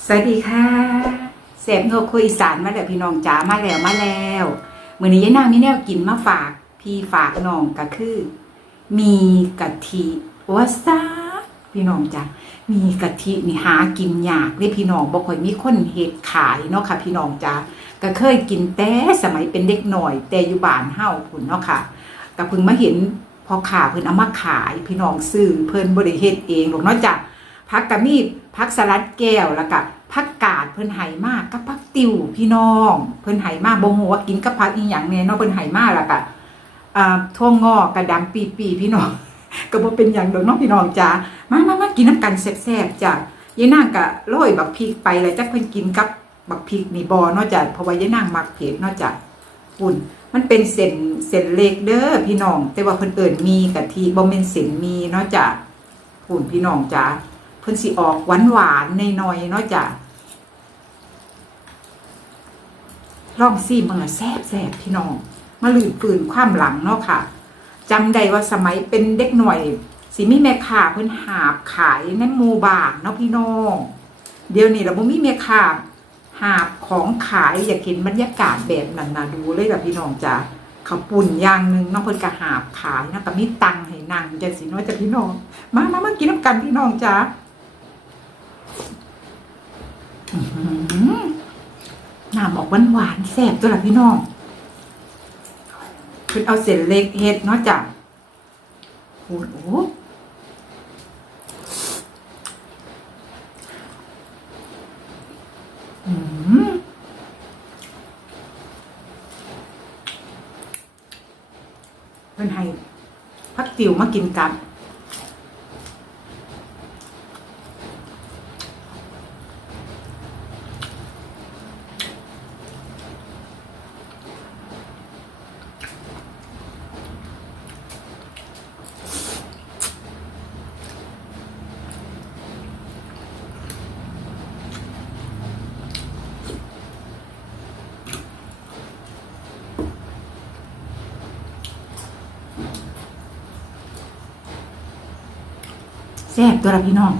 สวัสดีค่ะเสพโนคุยอีสานมาแล้วพี่น้องจ๋ามาแล้วมาแล้วเมื้อนี้ยายนางมีแนวกินมาฝาก พี่ฝากน้องก็คือ มีกะทิว่าซาพี่น้องจ๋ามีกะทินี่หากินยากเลยพี่น้องบ่ค่อยมีคนเฮ็ดขายเนาะค่ะ พี่น้องจ๋าก็เคยกินแต่สมัยเป็นเด็กหน่อย แต่อยู่บ้านเฮาพุ่นเนาะค่ะก็เพิ่งมาเห็นพอขาเพิ่นเอามาขาย พี่น้องซื้อเพิ่นบ่ได้เฮ็ดเองหรอกเนาะจ้ะพักกะมี พักสลัดแก้วแล้วก็พักกาดเพิ่นไหมากกับพักติวพี่น้อง เพิ่นไหมากบ่ฮู้ว่ากินกับพักอีหยังแน่เนาะเพิ่นไหมากแล้วก็อ่าทั่วงอกกระดำปีปีๆพี่น้องก็บ่เป็นหยังดอกเนาะพี่น้องจ้ามามามากินน้ำกันแซ่บๆจ้ะยายนางก็โรยบักพริกไปแล้วจักเพิ่นกินกับบักพริกนี่บ่เนาะจ้ะเพราะว่ายายนางมักเผ็ดเนาะจ้ะคุณมันเป็นเส้นเส้นเล็กเด้อพี่น้อง แต่ว่าเพิ่นเอิ้นมีกะทิบ่แม่นเส้นมีเนาะจ้ะคุณพี่น้องจ้า เพิ่นสิออกหวานหวานๆหน่อยเนาะจ้ะลองซี่เมื่อแซบแซบพี่น้องมาลืดปืนความหลังเนาะค่ะจำได้ว่าสมัยเป็นเด็กหน่อย สิมีแม่ค้าเพิ่นหาบขายในหมู่บ้านเนาะพี่น้อง เดี๋ยวนี้เราบ่มีแม่ค้าหาบของขายอยากเห็นบรรยากาศแบบนั้นนะดูเลยแบบพี่น้องจ้ะเขาวปุ่นอย่างหนึ่งเน้องเพิ่นก็หาบขายนะก็มีตังค์ให้นั่งจังสิเนาะจ้ะพี่น้อง มามามากินน้ำกันพี่น้องจ้า น้ำออกหวานหวานแซ่บตัวละพี่น้องคือเอาเส้นเล็กเฮ็ดเนาะจ้ะโอ้โหอื้เพิ่นให้พักติวมากินกัน แซ่บตัวละพี่น้อง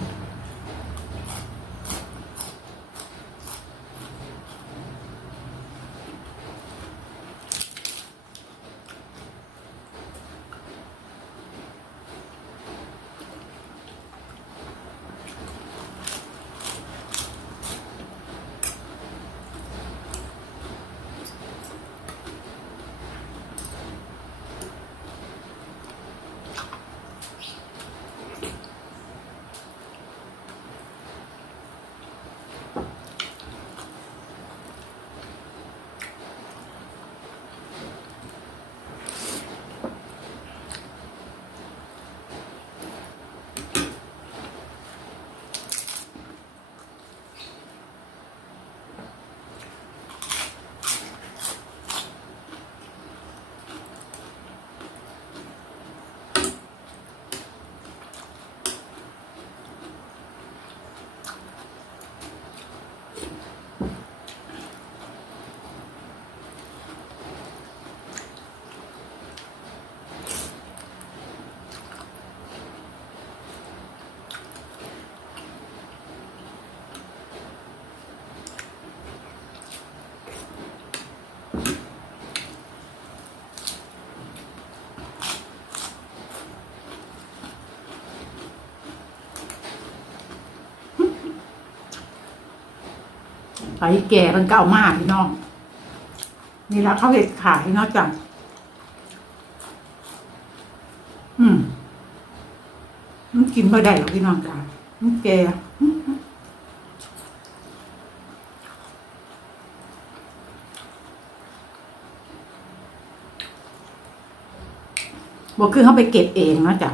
ไปแก่มันเก่ามากพี่น้อง นี่ละเขาเห็ดขายเนาะจังอืมมันกินไม่ได้หรอกพี่น้องจ้ามันแก่บอกคือเขาไปเก็บเองเนาะจ้ะ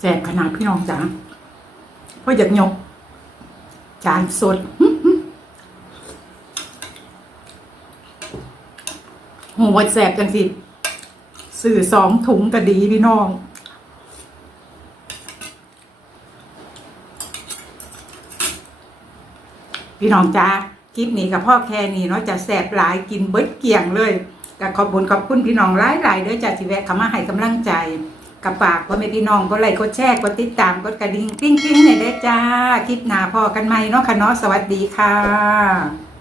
แสบขนาดพี่น้องจ๋าเพราะอยากยก จานสดหือโหวแสบจังสิสื่อสองถุงก็ดีพี่น้องพี่น้องจ้าคลิปนี้กับพ่อแค่นี้เนาะจะแสบหลายกินเบิดเกี่ยงเลย ก็ขอบคุณขอบคุณพี่น้องหลายหลายๆเด้อจ้าสิแวะเข้ามาให้กำลังใจกับปากว่าไม่พี่น้องก็ไลค์กดแชร์กดติดตามกดกระดิ่งปิ้งปิ้งๆเนี่ยได้จ้า คลิปหน้าพอกันไหมเนาะค่ะเนาะสวัสดีค่ะ